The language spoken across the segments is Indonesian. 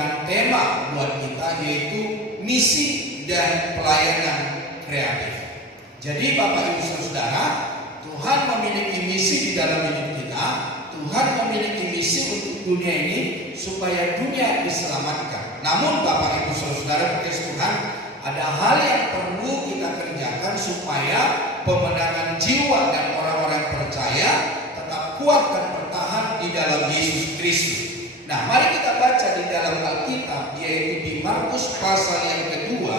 memberikan tema buat kita, yaitu misi dan pelayanan kreatif. Jadi Bapak Ibu Saudara, Tuhan memiliki misi di dalam hidup kita. Tuhan memiliki misi untuk dunia ini supaya dunia diselamatkan. Namun Bapak Ibu Saudara berkasih Tuhan, ada hal yang perlu kita kerjakan supaya pemenangan jiwa dan orang-orang percaya tetap kuat dan bertahan di dalam Yesus Kristus. Nah, mari kita baca di dalam Alkitab, yaitu di Markus pasal yang kedua.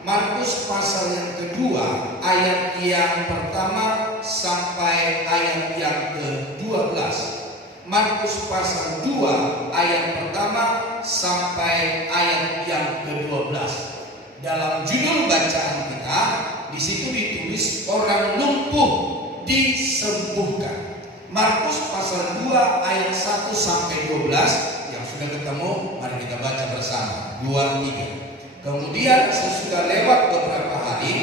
Markus pasal yang kedua, ayat yang pertama sampai ayat yang ke-12. Markus pasal 2 ayat pertama sampai ayat yang ke-12. Dalam judul bacaan kita, di situ ditulis orang lumpuh disembuhkan. Markus pasal 2 ayat 1 sampai 12. Yang sudah ketemu, mari kita baca bersama. 2, 3. Kemudian sesudah lewat beberapa hari,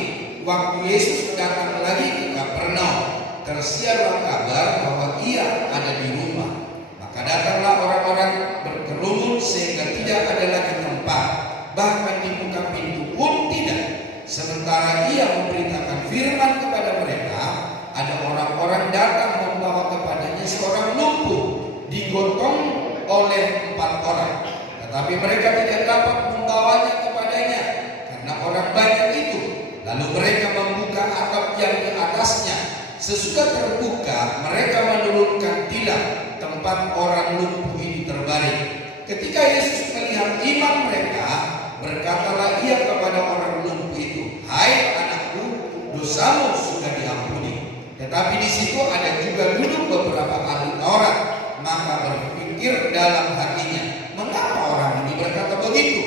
waktu Yesus datang lagi ke Kapernaum, tersiarlah kabar bahwa ia ada di rumah. Maka datanglah orang-orang berkerumun sehingga tidak ada lagi tempat, bahkan dibuka pintu pun tidak. Sementara ia memberitakan firman kepada mereka, ada orang-orang datang membawa kepadanya seorang lumpuh, digotong oleh 4 orang. Tetapi mereka tidak dapat membawanya kepadanya karena orang banyak itu. Lalu mereka membuka atap yang di atasnya. Sesudah terbuka, mereka menurunkan tilam tempat orang lumpuh ini terbaring. Ketika Yesus melihat iman mereka, berkatalah ia kepada orang lumpuh itu, "Hai anakku, dosamu sudah diampuni." Tetapi di situ ada juga duduk beberapa ahli Taurat. Maka berpikir dalam hatinya, mengapa orang ini berkata begitu?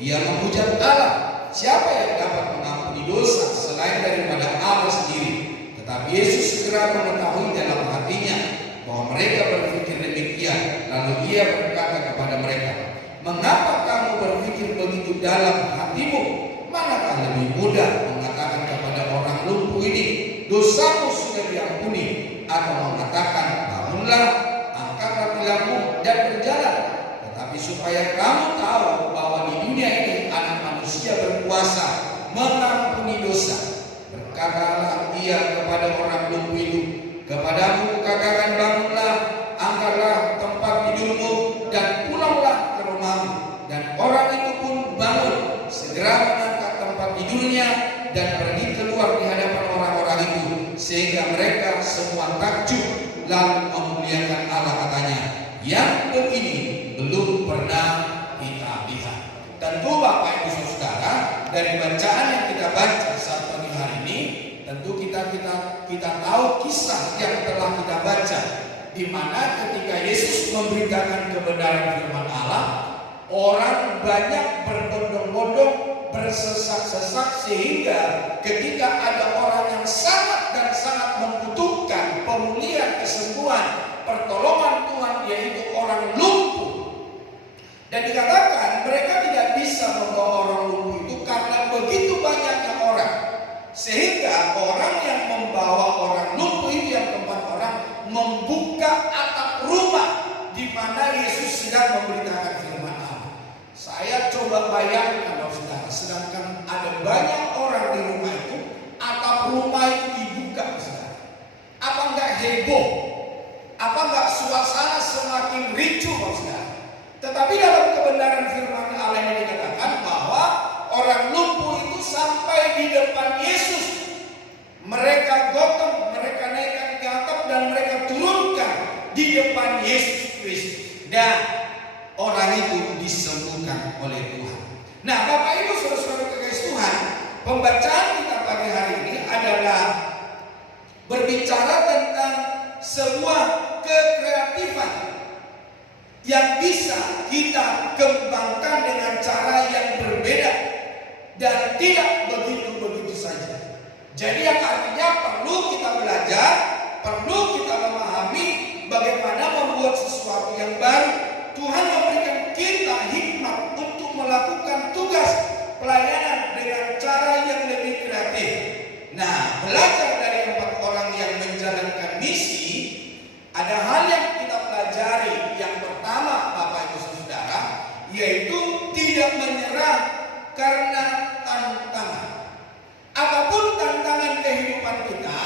Ia menghujat Allah. Siapa yang dapat mengampuni dosa selain daripada Allah sendiri? Tetapi Yesus segera mengetahui dalam hatinya bahwa mereka berpikir demikian. Lalu ia berkata kepada mereka, mengapa kamu berpikir begitu dalam hatimu? Manakah lebih mudah mengatakan kepada orang lumpuh ini, dosamu sudah diampuni, atau mengatakan, bangunlah, angkatlah tilangmu dan berjalan? Tetapi supaya kamu tahu bahwa di dunia ini Anak Manusia berkuasa mengampuni dosa, berkatalah ia kepada orang lumpuh itu, kepadamu kukatakan, bangunlah, angkatlah tempat tidurmu dan pulanglah ke rumahmu. Dan orang itu pun bangun, segera mengangkat tempat tidurnya dan pergi keluar di hadapan orang-orang itu, sehingga mereka semua takjub lalu memuliakan Allah, katanya, yang begini belum pernah kita lihat. Tentu Bapak Ibu Saudara, dari bacaan yang kita baca saat pagi hari ini, tentu kita tahu kisah yang telah kita baca, di mana ketika Yesus memberitakan kebenaran firman Allah, orang banyak berbondong-bondong, bersesak-sesak, sehingga ketika ada orang yang sangat dan sangat membutuhkan pemulihan, kesembuhan, pertolongan Tuhan, yaitu orang lumpuh. Dan dikatakan mereka tidak bisa membawa orang lumpuh itu karena begitu banyaknya orang, sehingga orang yang membawa orang lumpuh itu, yang keempat orang, membuka atap rumah di mana Yesus sedang memberitakan firman Allah. Saya coba bayangkan, saudara, sedangkan ada banyak orang di rumah itu, atap rumah itu dibuka, saudara. Apa enggak heboh? Apa enggak suasana semakin ricuh, saudara? Tetapi dalam kebenaran firman Allah ini dikatakan bahwa orang lumpuh itu sampai di depan Yesus. Mereka gotong, mereka naikkan ke atap dan mereka turunkan di depan Yesus Kristus. Dan orang itu disembuhkan oleh Tuhan. Nah, Bapak Ibu Saudara-saudara kekasih Tuhan, pembacaan kita pagi hari ini adalah berbicara tentang sebuah kekreatifan yang bisa kita kembangkan dengan cara yang berbeda dan tidak begitu-begitu saja. Jadi yang artinya perlu kita belajar, perlu kita memahami bagaimana membuat sesuatu yang baru. Tuhan memberikan kita hikmat untuk melakukan tugas pelayanan dengan cara yang lebih kreatif. Nah, belajar dari 4 orang yang menjalankan misi, ada hal yang kita pelajari. Yang pertama, Bapak Ibu Saudara, yaitu tidak menyerah karena tantangan. Apapun tantangan kehidupan kita,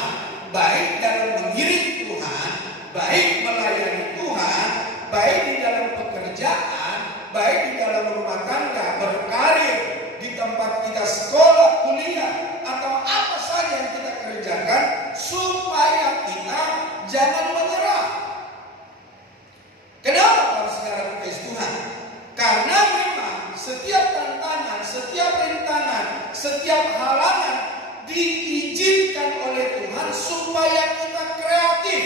baik dalam mengiring Tuhan, baik melayani Tuhan, baik di dalam pekerjaan, baik di dalam rumah tangga, berkarir, di tempat kita sekolah, kuliah, atau apa saja yang kita kerjakan, supaya kita jangan menyerah. Kenapa kalau saudara kekasih Tuhan? Karena memang setiap tantangan, setiap rintangan, setiap halangan diizinkan oleh Tuhan supaya kita kreatif,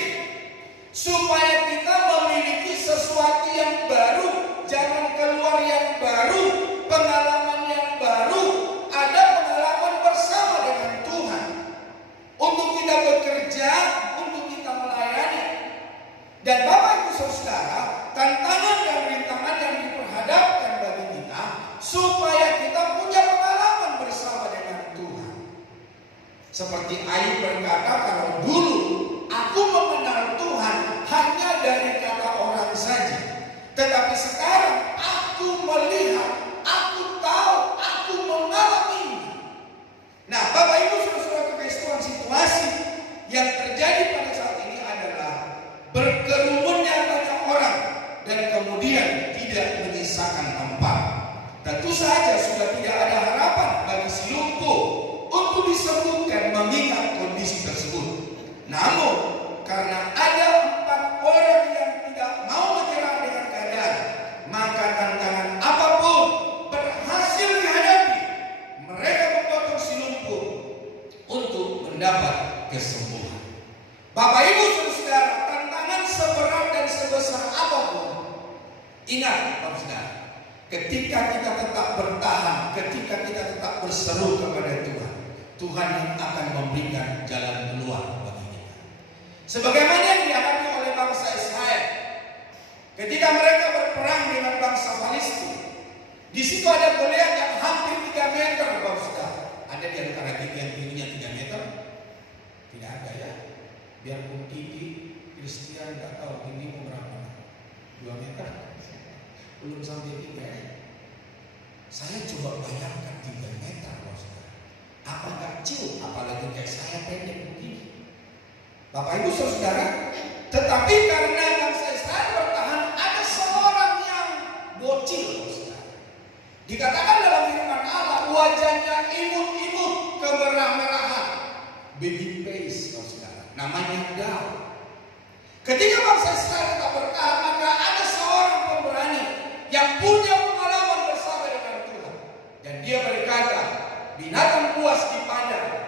supaya kita memiliki sesuatu yang baru, jalan keluar yang baru, pengalaman yang baru, ada pengalaman bersama dengan Tuhan untuk kita bekerja, untuk kita melayani. Dan Bapak Ibu Saudara, tantangan dan rintangan yang diperhadapkan bagi kita supaya kita punya pengalaman bersama dengan Tuhan. Seperti Ayub berkata, kalau dulu aku mengenal Tuhan hanya dari kata orang saja, tetapi sekarang aku melihat, aku tahu, aku mengalami. Nah, Bapak Ibu Saudara kekasih Tuhan, situasi yang terjadi pada saat ini adalah berkerumunnya banyak orang dan kemudian tidak menyisakan tempat. Tentu saja sudah tidak ada harapan bagi si lumpuh untuk disembuhkan mengingat kondisi tersebut. Namun karena ada 4 orang yang tidak mau menyerah dengan keadaan, maka tantangan apapun berhasil dihadapi. Mereka memotong si lumpuh untuk mendapat kesembuhan. Bapak Ibu Saudara, tantangan seberat dan sebesar apapun, ingat Bapak Saudara, ketika kita tetap bertahan, ketika kita tetap berseru kepada Tuhan, Tuhan yang akan memberikan jalan keluar bagi kita. Sebagaimana yang dihadapi oleh bangsa Israel ketika mereka berperang dengan bangsa Filistin. Di situ ada Goliat yang hampir 3 meter, Bapak Saudara. Ada di antara kita yang tingginya 3 meter? Tidak ada ya. Biarpun tinggi, Kristian nggak tahu tinggimu berapa. 2 meter? Belum sampai 3 ya. Saya coba bayangkan 3 meter, Bapak Saudara. Apa nggak kecil? Apalagi kayak saya pendek begini. Bapak Ibu Saudara, tetapi karena bangsa Israel bertahan, ada seorang yang bocil, Bapak Saudara. Dikatakan dalam firman Allah, wajahnya imut-imut, kemerah-merahan, baby face, Bapak Saudara. Namanya Daud. Ketika bangsa Israel tetap bertahan, maka ada seorang pemberani yang punya pengalaman bersama dengan Tuhan. Dan dia berkata, binatang buas di padang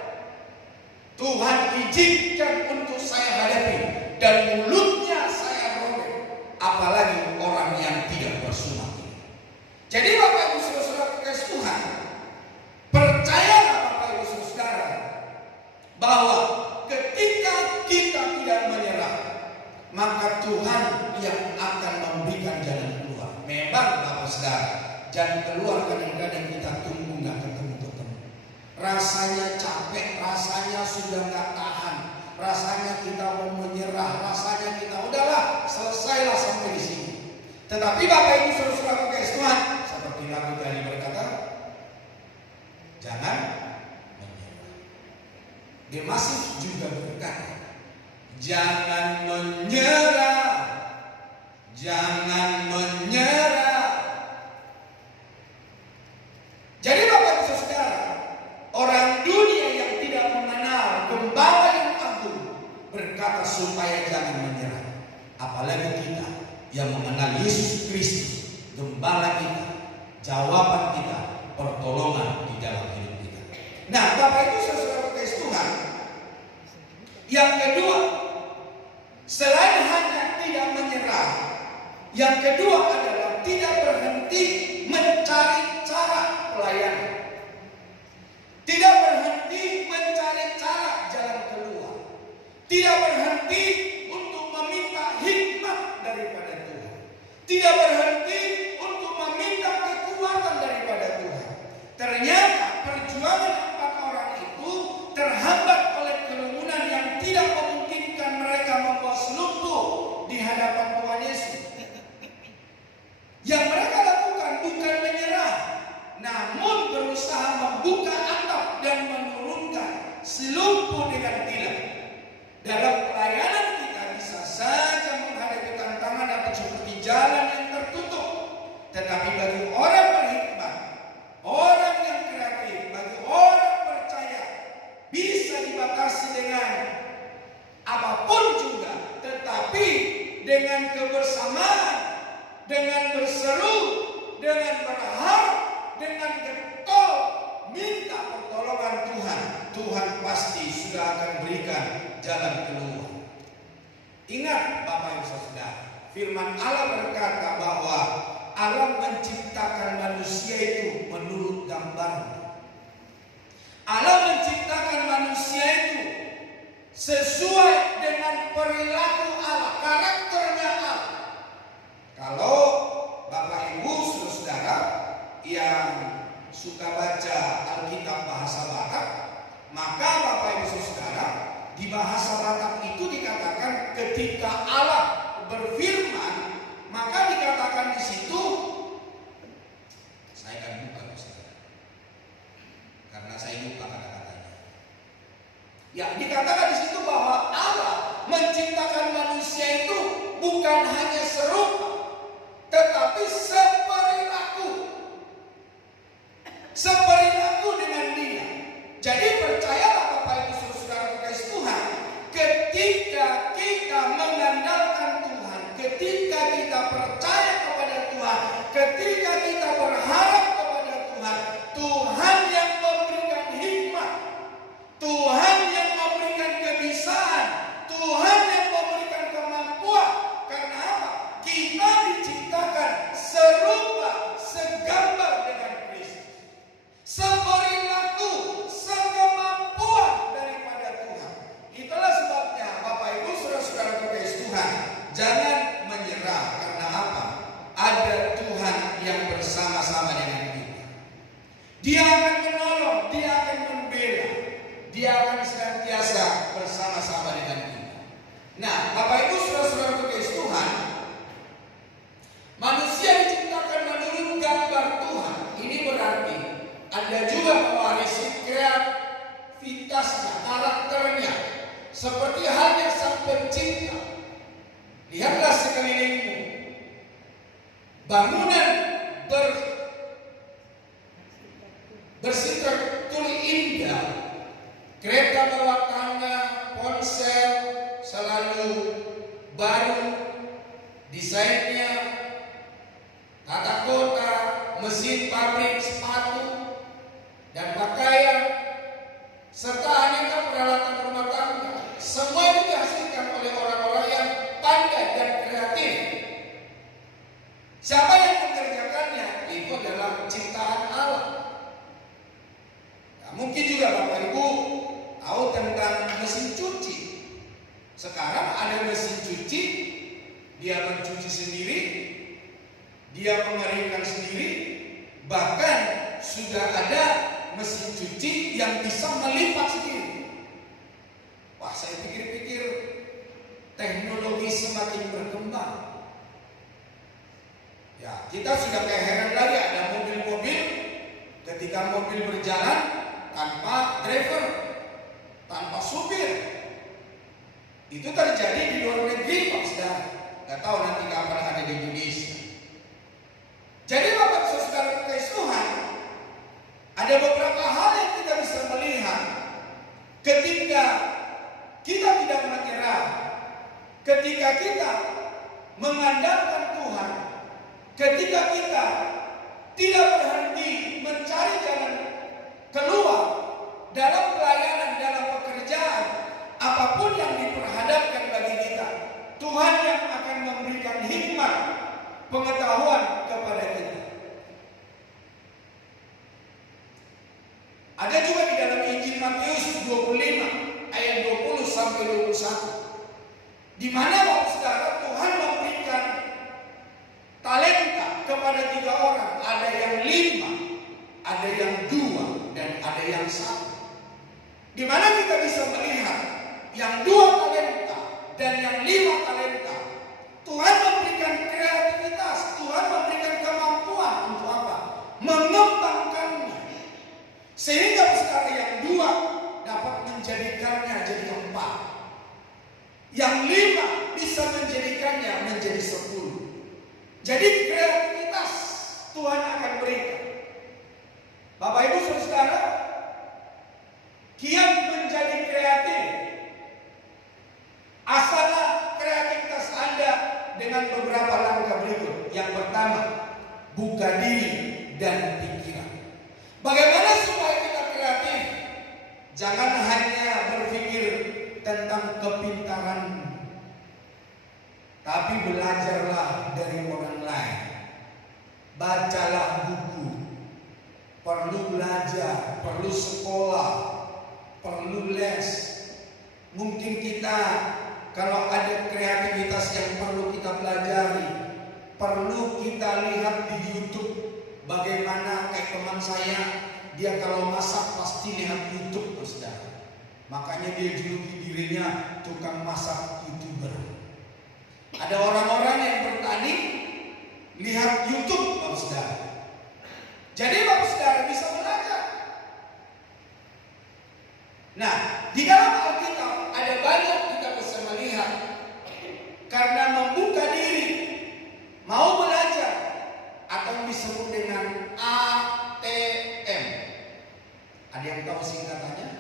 Tuhan izinkan untuk saya hadapi, dan mulutnya saya robek, apalagi orang yang tidak bersunat. Jadi Bapak Ibu Saudara kekasih Tuhan, percayalah Bapak Ibu Saudara bahwa ketika kita tidak menyerah, maka Tuhan yang akan memberikan jalan keluar. Memang Bapak Saudara, jalan keluar kadang-kadang kita tunggu nggak ketemu. Rasanya capek, rasanya sudah nggak tahan, rasanya kita mau menyerah, rasanya kita udahlah, selesailah sampai di sini. Tetapi Bapak Ibu Saudara kekasih Tuhan, seperti lagu tadi berkata, jangan menyerah. Demasif juga berkata, jangan menyerah, jangan menyerah. Jadi Bapak Ibu Saudara, orang dunia yang tidak mengenal Gembala yang agung berkata supaya jangan menyerah. Apalagi kita yang mengenal Yesus Kristus, Gembala kita, jawaban kita, pertolongan di dalam hidup kita. Nah, Bapak Ibu Saudara kekasih Tuhan, yang kedua, selain hanya tidak menyerah, yang kedua adalah tidak berhenti mencari cara pelayanan. Tidak berhenti mencari cara jalan keluar. Tidak berhenti untuk meminta hikmat daripada Tuhan. Tidak berhenti untuk meminta kekuatan daripada Tuhan. Ternyata perjuangan 4 orang itu terhambat oleh kerumunan yang tidak memungkinkan mereka membawa lumpuh di hadapan Tuhan Yesus. Yang mereka Tetapi bagi orang berhikmat, orang yang kreatif, bagi orang percaya, bisa dibatasi dengan apapun juga, tetapi dengan kebersamaan, dengan berseru, dengan berharap, dengan getol minta pertolongan Tuhan. Tuhan pasti sudah akan berikan jalan keluar. Ingat Bapak Ibu Saudara, firman Allah berkata bahwa Allah menciptakan manusia itu menurut gambarnya. Allah menciptakan manusia itu sesuai dengan perilaku Allah, karakternya Allah. Kalau Bapak Ibu Saudara yang suka baca Alkitab bahasa Batak, maka Bapak Ibu Saudara, di bahasa Batak itu dikatakan ketika Allah berfirman, maka dikatakan di situ, saya akan buka Saudara, karena saya lupa kata-katanya. Ya, dikatakan di situ bahwa Allah menciptakan manusia itu bukan hanya serupa, tetapi seperilaku dengan Dia. Jadi percayalah Bapak Ibu Saudara kekasih Tuhan, ketika kita mengandalkan Tuhan, ketika kita percaya kepada Tuhan, ketika kita berharap kepada Tuhan, Tuhan yang memberikan hikmat, Tuhan yang memberikan kebisaan, Tuhan yang memberikan kemampuan. Karena apa? Kita diciptakan serupa, segambar dengan Kristus, seperilaku, sekemampuan daripada Tuhan. Itulah sebabnya Bapak Ibu Saudara-saudara kekasih Tuhan, jangan menyerah. Karena apa? Ada Tuhan yang bersama-sama dengan kita. Dia akan menolong, Dia akan membela, Dia akan senantiasa bersama-sama dengan kita. Nah, Bapak Ibu Saudara-saudara kekasih Tuhan, manusia diciptakan menurut gambar Tuhan. Ini berarti ada juga mewarisi kreativitasnya, karakternya, seperti halnya Sang Pencipta. Lihatlah sekelilingmu, bangunan bersitektur indah, kereta bawah tangga, ponsel selalu baru, desainnya, tata kota, mesin pabrik sepatu dan pakaian, serta aneka peralatan rumah tangga. Semua itu dihasilkan oleh orang-orang yang pandai dan kreatif. Siapa yang mengerjakannya? Itu adalah ciptaan Allah. Nah, mungkin juga Bapak Ibu tahu tentang mesin cuci. Sekarang ada mesin cuci, dia mencuci sendiri, dia mengeringkan sendiri, bahkan sudah ada mesin cuci yang bisa melipat sendiri. Wah, saya pikir-pikir teknologi semakin berkembang. Ya, kita sudah kayak heran lagi ada mobil-mobil ketika mobil berjalan tanpa driver, tanpa supir. Itu terjadi di luar negeri, Pak Saudara. Gak tahu nanti kapan ada di Indonesia. Jadi Bapak Saudara kekasih Tuhan, ada beberapa hal yang kita bisa melihat ketika kita tidak menyerah, ketika kita mengandalkan Tuhan, ketika kita tidak berhenti mencari jalan keluar dalam pelayanan, dalam pekerjaan, apapun yang diperhadapkan bagi kita, Tuhan yang akan memberikan hikmat, pengetahuan kepada kita. Ada juga di dalam Injil Matius 25 ayat 20 sampai 21, di mana Bapak Saudara, Tuhan memberikan talenta kepada 3 orang. Ada yang 5, ada yang 2, dan ada yang 1. Di mana kita bisa melihat yang 2 talenta dan yang 5 talenta, Tuhan memberikan kreativitas, Tuhan memberikan kemampuan untuk apa? Mengembangkannya. Sehingga sekarang yang 2 dapat menjadikannya jadi 4. Yang 5 bisa menjadikannya menjadi 10. Jadi kreativitas Tuhan akan berikan. Bapak Ibu Saudara, kiat menjadi kreatif. Asallah kreativitas Anda dengan beberapa langkah berikut. Yang pertama, buka diri dan pikiran. Bagaimana supaya kita kreatif? Jangan hanya berpikir tentang kepintaran, tapi belajarlah dari orang lain. Bacalah buku. Perlu belajar, perlu sekolah, perlu les. Mungkin kita kalau ada kreativitas yang perlu kita pelajari, perlu kita lihat di YouTube. Bagaimana kayak teman saya, dia kalau masak pasti lihat YouTube, saudara. Makanya dia juluki dirinya tukang masak YouTuber. Ada orang-orang yang bertani lihat YouTube, Bapak Saudara. Jadi Bapak Saudara bisa belajar. Nah, di dalam Alkitab ada banyak kita bisa melihat. Karena membuka diri, mau belajar, atau disebut dengan ATM. Ada yang tahu singkatannya?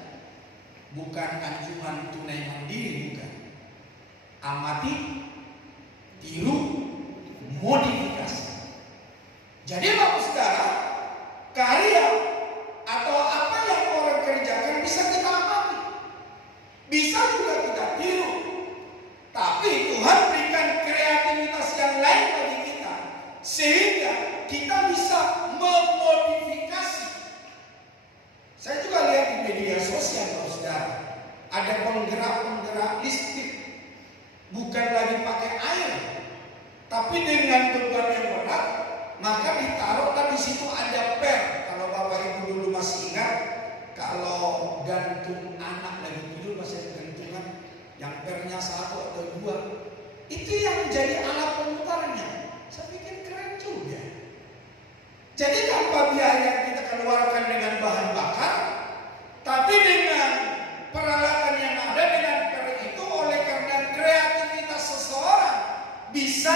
Bukan anjuman tunai mandiri, bukan. Amati, tiru, modifikasi. Jadi Bapak Saudara, karya atau apa yang orang kerjakan bisa kita amati, bisa juga kita tiru. Tapi Tuhan berikan kreativitas yang lain bagi kita, sehingga kita bisa memodifikasi. Saya juga lihat di media sosial, Bapak Saudara, ada penggerak-penggerak listrik, bukan lagi pakai air, tapi dengan beban yang berat, maka ditaruhlah di situ ada per. Kalau Bapak Ibu dulu masih ingat, kalau gantung anak lagi tidur masih ada gantungan yang pernya 1 atau 2, itu yang menjadi alat pemutarnya. Saya pikir keren juga. Jadi tanpa biaya yang kita keluarkan dengan bahan bakar, tapi dengan peralatan yang ada dengan per itu, oleh karena kreativitas seseorang bisa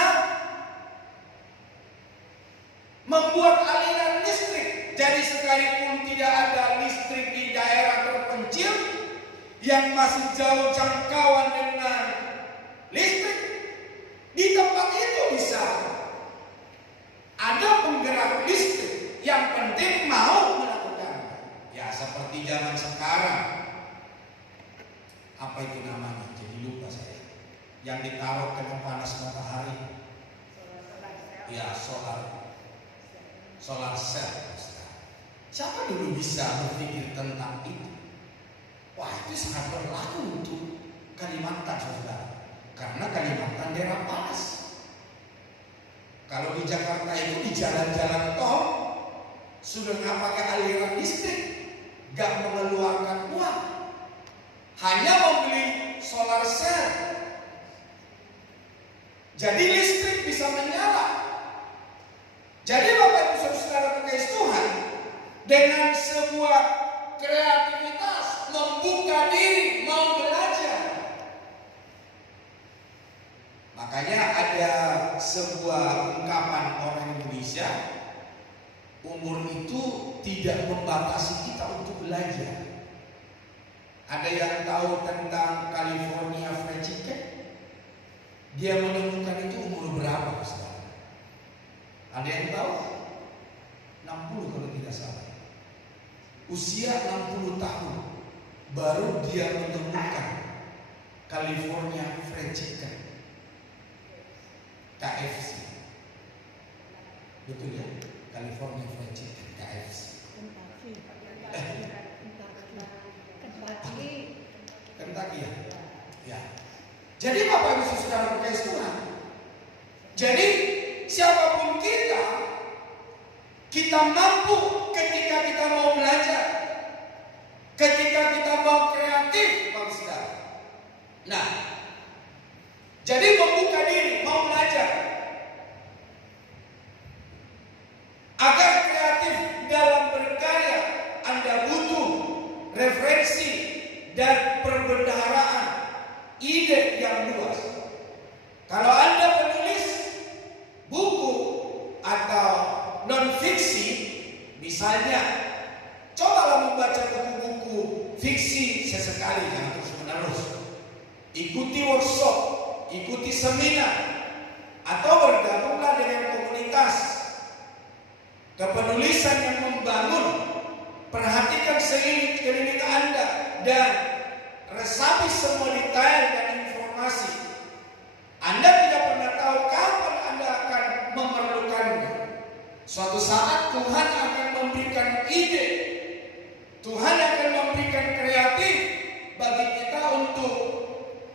membuat aliran listrik. Jadi sekalipun tidak ada listrik di daerah terpencil yang masih jauh jangkauan dengan listrik, di tempat itu bisa ada penggerak listrik. Yang penting mau melakukan. Ya seperti zaman sekarang, apa itu namanya? Jadi lupa saya. Yang ditaruh kena panas matahari. Ya solar cell. Siapa dulu bisa berpikir tentang itu? Wah, itu sangat berlaku untuk Kalimantan, saudara. Karena Kalimantan daerah panas. Kalau di Jakarta itu di jalan-jalan tol sudah nggak pakai aliran listrik, nggak mengeluarkan uang, hanya membeli solar cell. Jadi listrik bisa menyala. Jadi Bapak Ibu Saudara kekasih Tuhan, dengan sebuah kreativitas, membuka diri, mau belajar. Makanya ada sebuah ungkapan orang Indonesia, umur itu tidak membatasi kita untuk belajar. Ada yang tahu tentang California Fried Chicken? Dia menemukan itu umur berapa, saudara? Ada yang tahu? 60 kalau tidak salah. Usia 60 tahun baru dia menemukan California Fried Chicken, KFC. Betul ya? California Fried Chicken, KFC. Kentucky ya? Ya. Jadi Bapak Ibu Saudara kekasih Tuhan, jadi siapapun kita mampu ketika kita mau belajar, ketika kita mau kreatif, Bapak Saudara. Nah, jadi membuka diri, mau belajar, agar kreatif dalam berkarya, Anda butuh referensi dan perbendaharaan ide yang luas. Kalau Anda penulis buku atau non-fiksi, misalnya, cobalah membaca buku-buku fiksi sesekali, jangan terus-menerus. Ikuti workshop, ikuti seminar, atau bergabunglah dengan komunitas kepenulisan yang membangun. Perhatikan sekeliling Anda dan resapi semua detail dan informasi. Anda tidak pernah tahu kapan Anda akan memerlukannya. Suatu saat Tuhan akan memberikan ide, Tuhan akan memberikan kreatif bagi kita untuk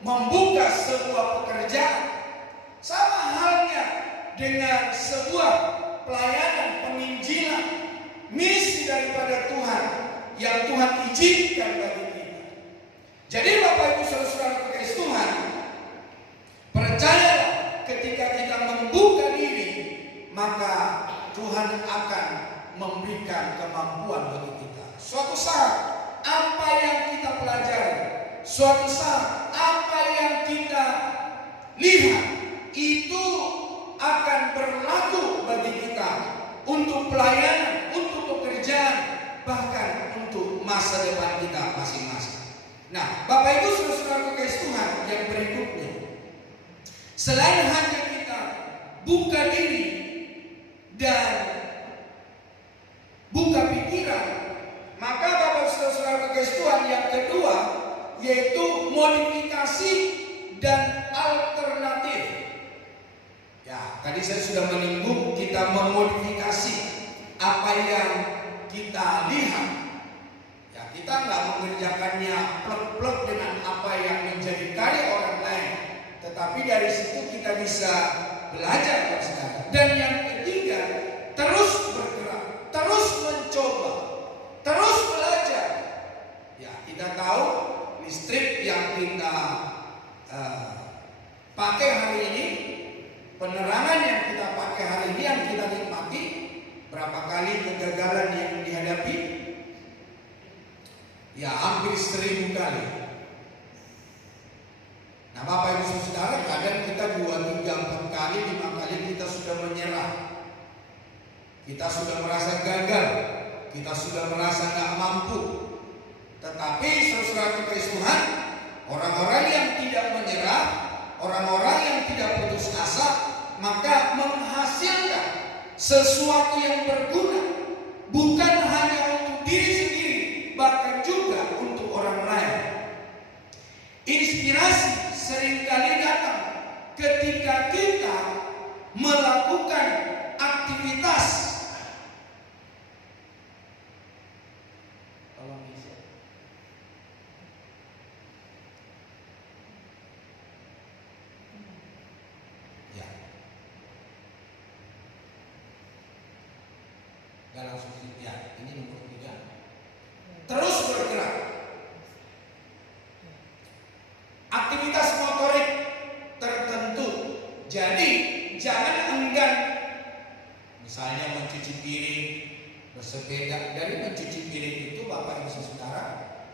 membuka sebuah pekerjaan. Sama halnya dengan sebuah pelayanan penginjilan, misi daripada Tuhan yang Tuhan izinkan bagi kita. Jadi Bapak Ibu Saudara kekasih Tuhan, percayalah ketika kita membuka diri, maka Tuhan akan memberikan kemampuan bagi kita. Suatu saat apa yang kita pelajari, suatu saat apa yang kita lihat, itu akan berlaku bagi kita untuk pelayanan, untuk pekerjaan, bahkan untuk masa depan kita masing-masing. Nah, Bapak Ibu Saudara kekasih Tuhan yang berikutnya, selain hanya kita buka diri dan buka pikiran, maka Bapak Saudara kekasih Tuhan yang kedua yaitu modifikasi dan alternatif. Ya, tadi saya sudah menyinggung kita memodifikasi apa yang kita lihat. Ya, kita nggak mengerjakannya plek-plek dengan apa yang menjadi karya orang lain, tetapi dari situ kita bisa belajar, saudara. Dan yang ketiga, terus bergerak, terus mencoba, terus belajar. Ya, kita tahu listrik yang kita pakai hari ini, penerangan yang kita pakai hari ini, yang kita nikmati, berapa kali kegagalan yang dihadapi? Ya, hampir 1000 kali. Nah, Bapak Ibu Saudara, kadang kita 2, 3, 4 kali, 5 kali kita sudah menyerah. Kita sudah merasa gagal, kita sudah merasa gak mampu. Tetapi saudara kekasih Tuhan, orang-orang yang tidak menyerah, orang-orang yang tidak putus asa, maka menghasilkan sesuatu yang berguna, bukan hanya untuk diri sendiri, bahkan juga untuk orang lain. Inspirasi seringkali datang ketika kita melakukan aktivitas. Gak langsung ya, ini nomor 3. Terus bergerak. Aktivitas motorik tertentu. Jadi jangan enggan. Misalnya mencuci piring, bersepeda. Dari mencuci piring itu Bapak Ibu Saudara,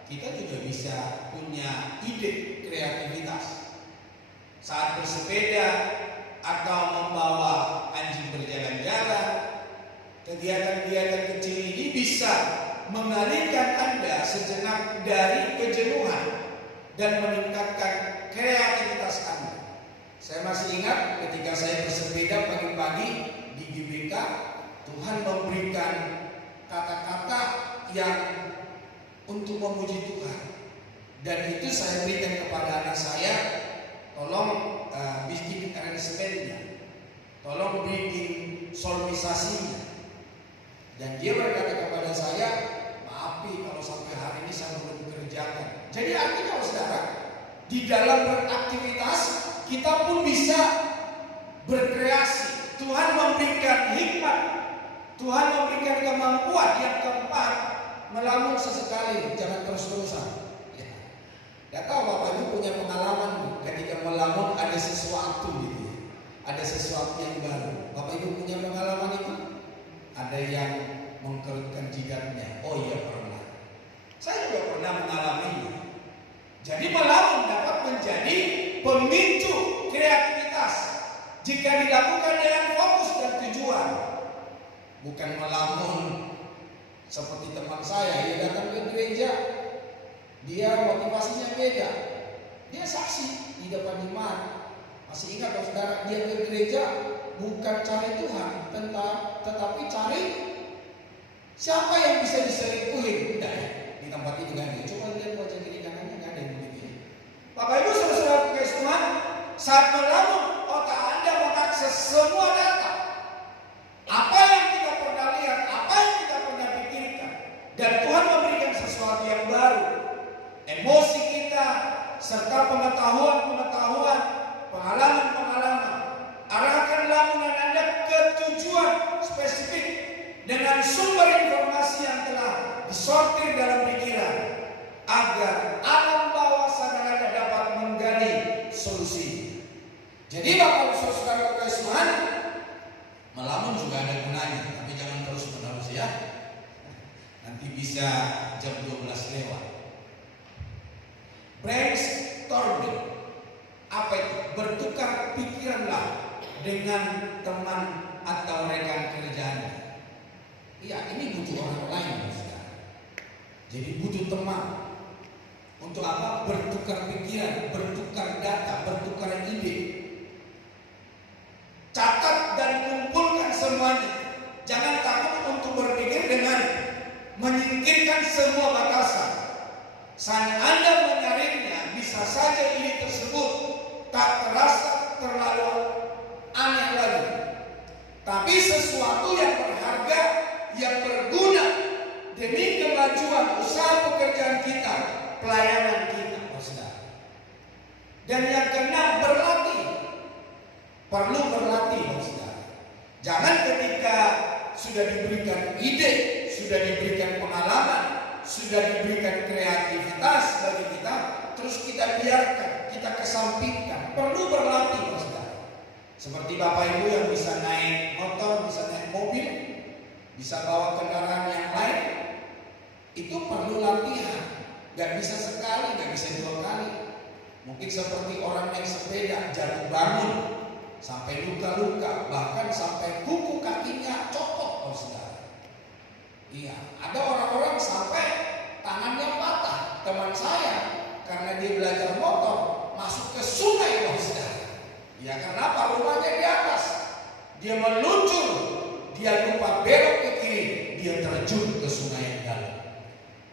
kita juga bisa punya ide kreativitas. Saat bersepeda atau membawa anjing berjalan-jalan, kegiatan-kegiatan kecil ini bisa mengalihkan Anda sejenak dari kejenuhan dan meningkatkan kreativitas Anda. Saya masih ingat ketika saya bersepeda pagi-pagi di GBK, Tuhan memberikan kata-kata yang untuk memuji Tuhan. Dan itu saya berikan kepada anak saya, tolong bikin arrangementnya, tolong bikin solmisasinya. Dan dia berkata kepada saya, maafi kalau sampai hari ini saya belum kerjakan. Jadi artinya saudara, di dalam beraktivitas kita pun bisa berkreasi. Tuhan memberikan hikmat, Tuhan memberikan kemampuan. Yang keempat, melamun sesekali, jangan terus-terusan. Ya. Gak tahu Bapak Ibu punya pengalaman ketika melamun ada sesuatu gitu ya, ada sesuatu yang baru. Bapak Ibu punya pengalaman itu? Ada yang mengkerutkan jidatnya. Oh iya, pernah. Saya juga pernah mengalaminya. Jadi melamun dapat menjadi pemicu kreativitas jika dilakukan dengan fokus dan tujuan. bukan melamun seperti teman saya. Dia datang ke gereja, dia motivasinya beda. Dia saksi di depan iman. Masih ingat saudara, dia ke gereja bukan cari Tuhan, tetapi cari siapa yang bisa diselingkuhin. Tidak ya, di tempat ini kan dia. Coba lihat wajah kiri kanannya, nggak ada yang begitu. Bapak Ibu saudara kasih Tuhan, saat melamun otak Anda mengakses semua data. Apa yang kita pernah lihat, apa yang kita pernah pikirkan, dan Tuhan memberikan sesuatu yang baru. Emosi kita serta pengetahuan, pengalaman, arahkan lamunan Anda ke tujuan spesifik dengan sumber informasi yang telah disortir dalam pikiran, agar alam bawah sadar Anda dapat menggali solusi. Jadi Bapak Ibu Saudara kasih Tuhan, melamun juga ada gunanya, tapi jangan terus menerus ya. Nanti bisa jam 12 lewat. Brainstorming, apa itu? Bertukar pikiranlah dengan teman atau rekan kerjanya. Iya, ini butuh orang lain, saudara. Jadi butuh teman. Untuk apa? Bertukar pikiran, bertukar data, bertukar ide. Catat dan kumpulkan semuanya. Jangan takut untuk berpikir dengan menyingkirkan semua batasan. Saat Anda menyaringnya, bisa saja ide tersebut tak terasa terlalu aneh lagi, tapi sesuatu yang berharga, yang berguna demi kemajuan usaha pekerjaan kita, pelayanan kita, saudara. Dan yang keenam, berlatih. Perlu berlatih, saudara. Jangan ketika sudah diberikan ide, sudah diberikan pengalaman, sudah diberikan kreativitas bagi kita, terus kita biarkan, kita kesampingkan. Perlu berlatih, saudara. Seperti Bapak Ibu yang bisa naik motor, bisa naik mobil, bisa bawa kendaraan yang lain, itu perlu latihan. Gak bisa sekali, gak bisa 2 kali. Mungkin seperti orang naik sepeda, jatuh bangun, sampai luka-luka, bahkan sampai kuku kakinya copot, saudara. Iya, ada orang-orang sampai tangannya patah. Teman saya, karena dia belajar motor, masuk ke sungai, saudara. Ya, kenapa? Rumahnya di atas. Dia meluncur, dia lupa belok ke kiri, dia terjun ke sungai yang dalam.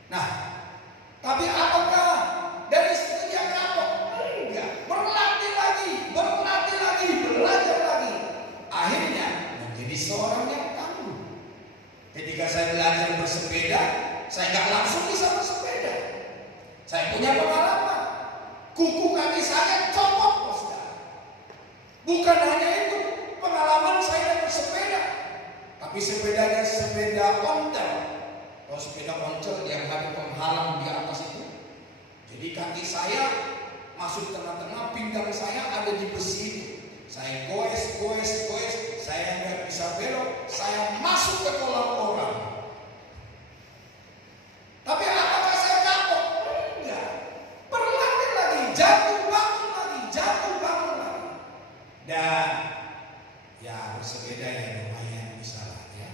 Nah, tapi apakah dari situ dia kapok? Enggak. Berlatih lagi, belajar lagi. Akhirnya menjadi seorang yang tangguh. Ketika saya belajar bersepeda, saya nggak langsung bisa bersepeda. Saya punya pengalaman. Kuku kaki saya copot, saudara. Bukan hanya itu, pengalaman saya bersepeda, tapi sepedanya sepeda ontel. Kalau sepeda ontel yang ada penghalang di atas itu, jadi kaki saya masuk tengah-tengah, pinggang saya ada di besi itu. Saya goes, saya nggak bisa belok, saya masuk ke kolam orang. Tapi apakah saya kapok? Enggak. Berlatih lagi, jatuh bangun lagi. Dan ya bersepeda ya lumayan bisa lah ya.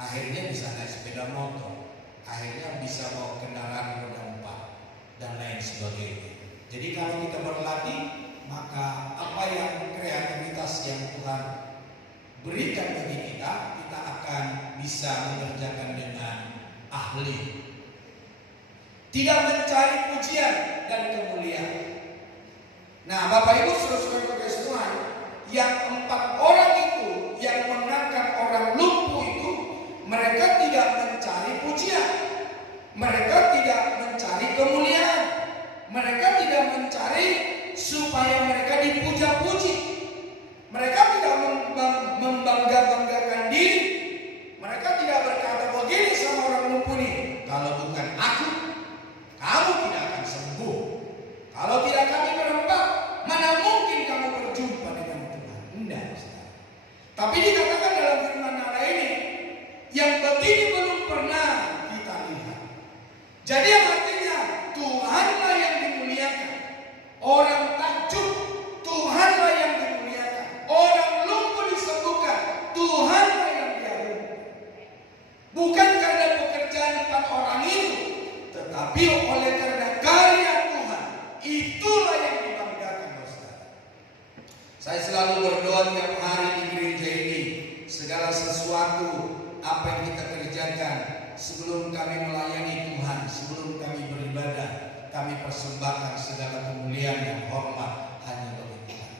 Akhirnya bisa naik sepeda motor, akhirnya bisa bawa kendaraan roda 4 dan lain sebagainya. Jadi kalau kita berlatih, maka apa yang kreativitas yang Tuhan berikan bagi kita, kita akan bisa mengerjakan dengan ahli. Tidak mencari pujian dan kemuliaan. Nah, Bapak Ibu saudara-saudara Tuhan, yang 4 orang itu yang mengangkat orang lumpuh itu, mereka tidak mencari pujian, mereka tidak mencari kemuliaan, mereka tidak mencari supaya mereka dipuja-puji, mereka tidak membangga-banggakan diri, mereka tidak berkata begini sama orang lumpuh ini, kalau bukan aku, kamu tidak akan sembuh. Kalau tidak kami berembak, mana mungkin kamu berjumpa dengan Tuhan? Tidak. Tapi dikatakan dalam firman Allah ini, yang begini belum pernah kita lihat. Jadi yang artinya Tuhanlah yang dimuliakan. Orang takjub, Tuhanlah yang dimuliakan. Orang lumpuh disembuhkan, Tuhanlah yang diagungkan. Bukan karena pekerjaan 4 orang itu, tetapi oleh karena karya Tuhan. Itulah yang dibanggakan, saudara. Saya selalu berdoa tiap hari di gereja ini, segala sesuatu apa yang kita kerjakan sebelum kami melayani Tuhan, sebelum kami beribadah, kami persembahkan segala kemuliaan dan hormat hanya bagi Tuhan.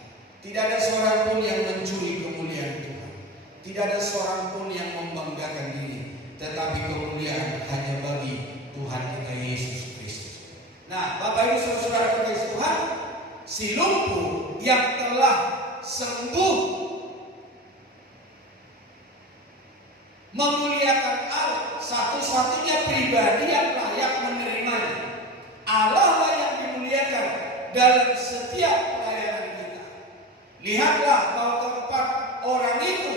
Tidak ada seorang pun yang mencuri kemuliaan Tuhan. Tidak ada seorang pun yang membanggakan diri, tetapi kemuliaan hanya bagi Tuhan kita Yesus Kristus. Nah, Bapak Ibu Saudara kasih Tuhan, si lumpuh yang telah sembuh memuliakan Allah, satu-satunya pribadi yang layak menerimanya. Allah lah yang dimuliakan dalam setiap pelayanan kita. Lihatlah bahwa keempat orang itu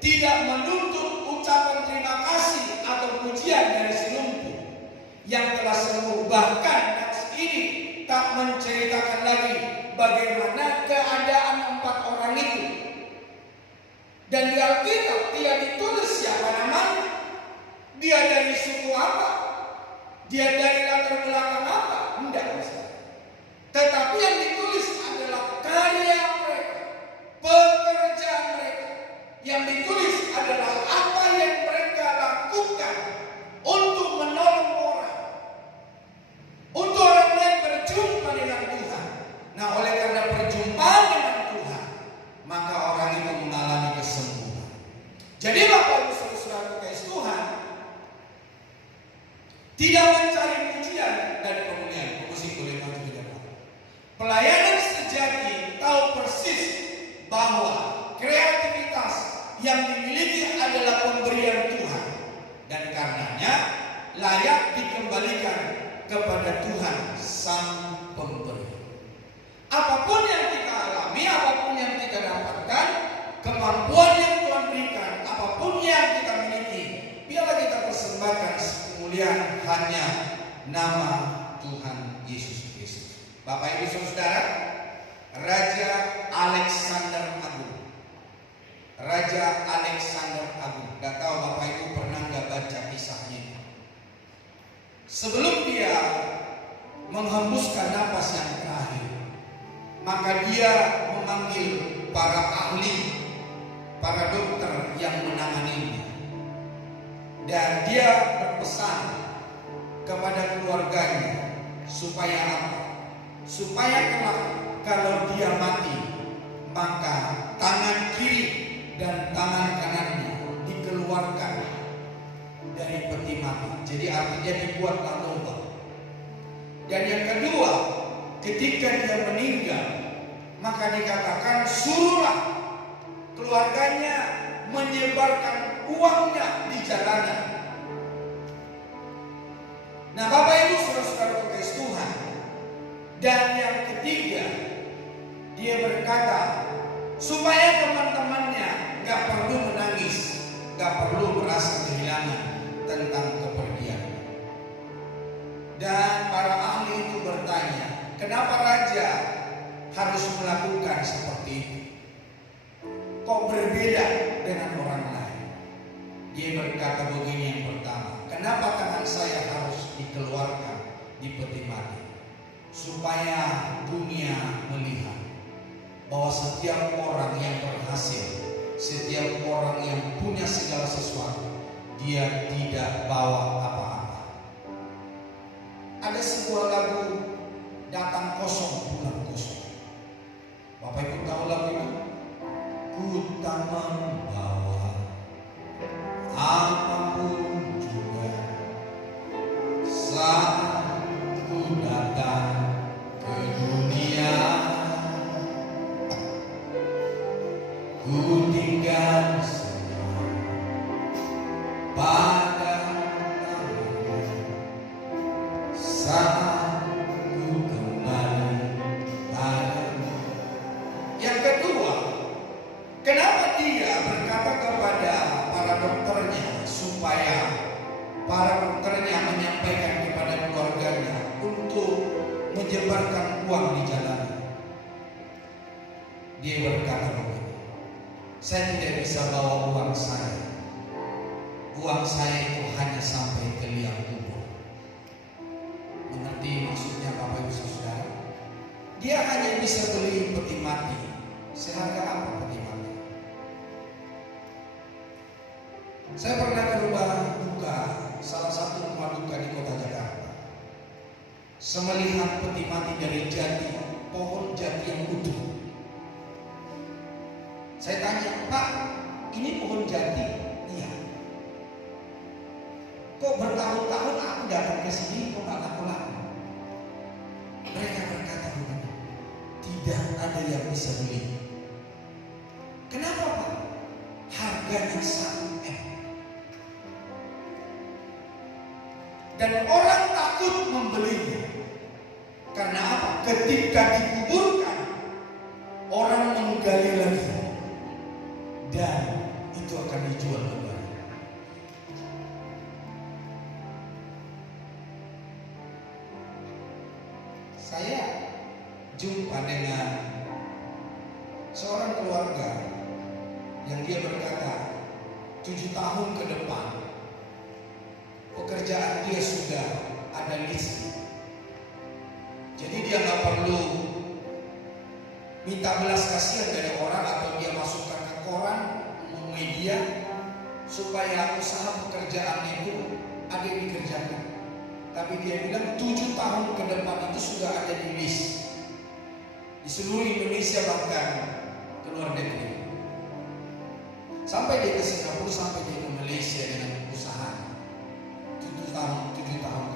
tidak menuntut ucapan terima kasih atau pujian dari si lumpuh yang telah sembuh. Bahkan nats ini tak menceritakan lagi bagaimana keadaan 4 orang itu. Dan di Alkitab tidak ditulis siapa namanya, dia dari suku apa, dia dari latar belakang apa, tidak masalah. Tetapi yang ditulis adalah karya mereka, pekerjaan mereka. Yang ditulis adalah apa yang mereka lakukan untuk menolong orang, untuk orang lain berjumpa dengan Tuhan. Nah, oleh karena perjumpaan dengan Tuhan, maka orang itu mengalami kesembuhan. Jadi Bapak Ibu Saudara kasih Tuhan, tidak mencari pujian dan kemuliaan. Musik boleh maju ke depan. Pelayanan sejati tahu persis bahwa kreativitas yang dimiliki adalah pemberian Tuhan, dan karenanya layak dikembalikan kepada Tuhan Sang Pemberi. Apapun yang kita alami, apapun yang kita dapatkan, kemampuan yang Tuhan berikan, apapun yang kita miliki, biarlah kita persembahkan kemuliaan hanya nama Tuhan Yesus Kristus. Bapak Ibu Saudara, Raja Alexander Agung. Raja Alexander Agung. Gak tahu Bapak Ibu pernah gak baca kisahnya. Sebelum dia menghembuskan napas yang terakhir, maka dia memanggil para ahli, para dokter yang menanganinya. Dan dia berpesan kepada keluarganya supaya apa? Supaya kelak kalau dia mati, maka tangan kiri dan tangan kanannya dikeluarkan dari peti mati. Jadi artinya dibuatlah lubang. Dan yang kedua, ketika dia meninggal, maka dikatakan suruhlah keluarganya menyebarkan uangnya di jalanan. Nah, Bapak Ibu Saudara kasih Tuhan. Dan yang ketiga, dia berkata supaya teman-temannya gak perlu menangis, gak perlu merasa kehilangan tentang kepergian. Dan para ahli itu bertanya, kenapa raja harus melakukan seperti itu? Kok berbeda dengan orang lain? Dia berkata begini, yang pertama, kenapa tangan saya harus dikeluarkan di peti mati? Supaya dunia melihat bahwa setiap orang yang berhasil, setiap orang yang punya segala sesuatu, dia tidak bawa apa-apa. Ada sebuah lagu, datang kosong pulang kosong. Bapak Ibu tahu lagu itu? Ku tak membawa apapun juga saat ku datang ke dunia. Ku tinggal semua pada tanganmu saat ku kembali padamu. Yang kedua, kenapa dia berkata kepada para dokternya supaya para dokternya menyampaikan kepada keluarganya untuk menyebarkan uang di jalanan? Dia berkata begini, saya tidak bisa bawa uang saya, uang saya itu hanya sampai ke liang kubur. Mengerti maksudnya Bapak Ibu Saudara? Dia hanya bisa beli peti mati. Seharga apa peti mati? Saya pernah ke rumah duka, salah satu rumah duka di kota Jakarta. Saya melihat peti mati dari jati, pohon jati yang utuh. Saya tanya, Pak, ini pohon jati? Iya. Kok bertahun-tahun aku datang ke sini kok nggak laku-laku? Mereka berkata begini, tidak ada yang bisa beli. Kenapa Pak? Harganya 1 M. Dan orang takut membelinya. Karena apa? Ketika dikuburkan, orang menggali lagi. Dan itu akan dijual kembali. Saya jumpa dengan seorang keluarga yang dia berkata 7 tahun ke depan pekerjaan dia sudah ada list. Jadi dia nggak perlu minta belas kasihan dari orang atau dia masukkan ke koran, media supaya usaha pekerjaan itu ada yang dikerjakan. Tapi dia bilang 7 tahun ke depan itu sudah ada di list di seluruh Indonesia bahkan ke luar negeri. Sampai dia ke Singapura, sampai dia ke Malaysia dengan usaha 7 tahun ke depan.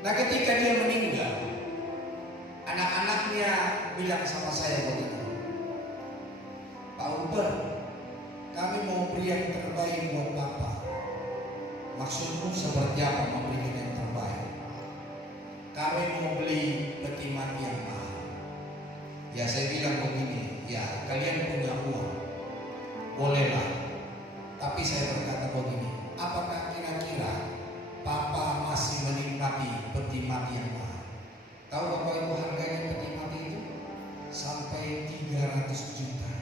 Nah ketika dia meninggal, anak-anaknya bilang sama saya begitu, Pak Uber, kami mau beri yang terbaik buat Bapak. Maksudmu seperti apa memberikan yang terbaik? Kami mau beli peti mati yang mahal. Ya saya bilang begini, ya kalian punya uang, bolehlah. Tapi saya berkata begini, apakah kira-kira Papa masih menikmati peti mati yang mahal? Tahu Bapak Ibu harganya peti mati itu? Sampai 300 juta.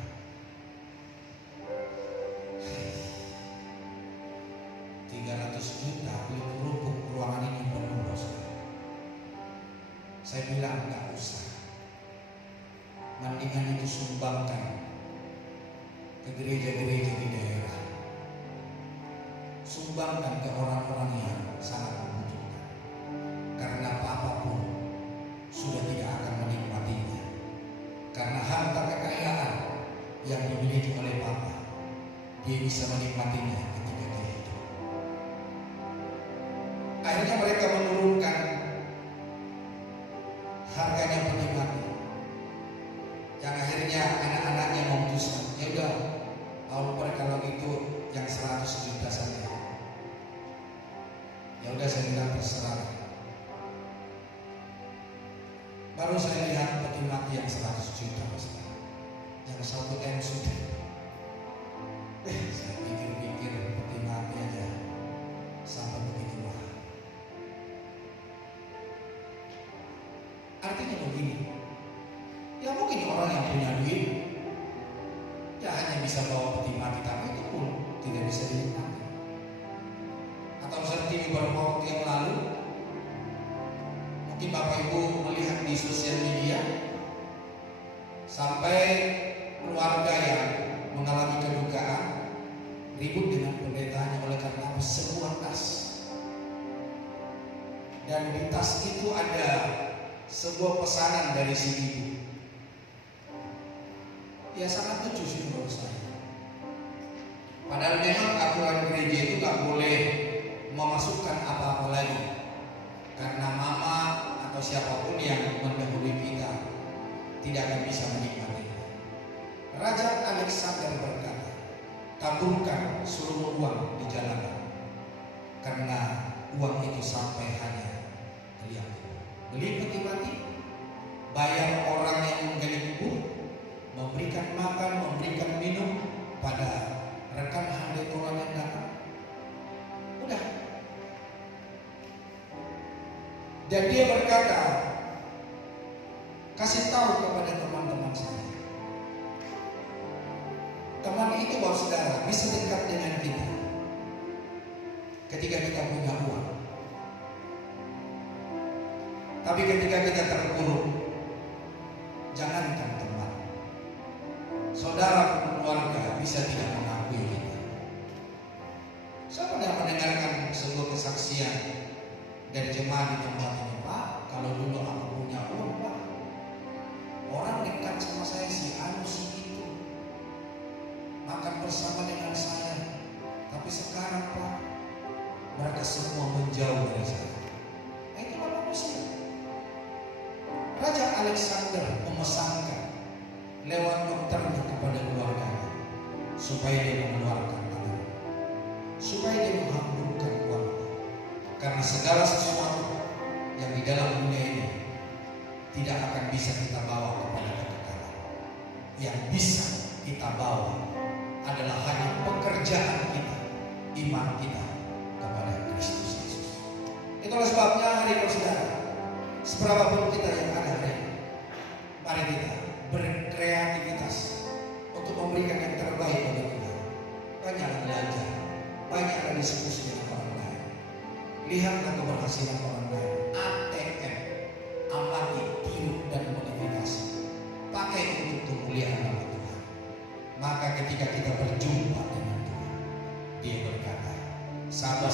Juta beli kerupuk ruangan ini penuh bos. Saya bilang nggak usah, mendingan itu sumbangkan ke gereja-gereja di daerah, sumbangkan ke orang-orang yang sangat membutuhkan. Karena Papa pun sudah tidak akan menikmatinya, karena harta kekayaan yang dimiliki oleh Papa, dia bisa menikmatinya ketika dia hidup. Akhirnya mereka menurunkan harganya peti mati. Yang akhirnya anak-anaknya memutuskan, ya udah, Pak kalau itu yang 100 juta saja. Ya udah saya bilang terserah. Baru saya lihat peti mati yang 100 juta, yang 1 M sudah. Saya pikir-pikir peti mati aja sampai begitu mahal. Artinya begini, ya mungkin orang yang punya duit ya hanya bisa bawa peti mati, tapi itu pun tidak bisa dinikmati. Atau seperti beberapa waktu yang lalu, mungkin Bapak Ibu melihat di sosial media sampai keluarga yang mengalami kedukaan ribut dengan pendetanya oleh karena sebuah tas, dan di tas itu ada sebuah pesanan dari si ibu. Ya sangat lucu sih menurut saya. Padahal memang aturan gereja itu gak boleh memasukkan apa-apa lagi, karena mama atau siapapun yang mendahului kita tidak akan bisa menikmatinya. Raja Alexander berkata, taburkan seluruh uang di jalanan, karena uang itu sampai hanya ke liang kubur. Beli peti mati, bayar orang yang menggali kubur, memberikan makan, memberikan minum pada rekan handai Tuhan yang datang. Udah. Dan dia berkata, kasih tahu kepada teman-teman saya, teman itu Bapak Saudara bisa dekat dengan kita ketika kita punya uang. Tapi ketika kita terpuruk, jangankan teman, saudara keluarga bisa tidak mengakui kita. Saya pernah mendengarkan sebuah kesaksian dari jemaat di tempat ini. Pak, kalau dulu aku punya uang, Pak, orang dekat sama saya si anu si itu, makan bersama dengan saya. Tapi sekarang Pak, mereka semua menjauh dari saya. Itulah manusia. Raja Alexander memesankan lewat dokternya kepada keluarganya supaya dia mengeluarkan tangan, supaya dia menghamburkan uangnya, karena segala sesuatu yang di dalam dunia ini tidak akan bisa kita bawa kepada kekekalan. Yang bisa kita bawa adalah hanya pekerjaan kita, iman kita kepada Kristus Yesus. Itulah sebabnya hari ini saudara, seberapapun kita yang ada hari ini, mari kita berkreativitas untuk memberikan yang terbaik bagi Tuhan. Banyak belajar, banyak diskusi dengan orang lain. Lihatlah keberhasilan orang lain. ATM, amati, tiru dan modifikasi. Pakai untuk kemuliaan nama Tuhan. Maka ketika kita berjumpa dengan Tuhan, Dia berkata, sahabat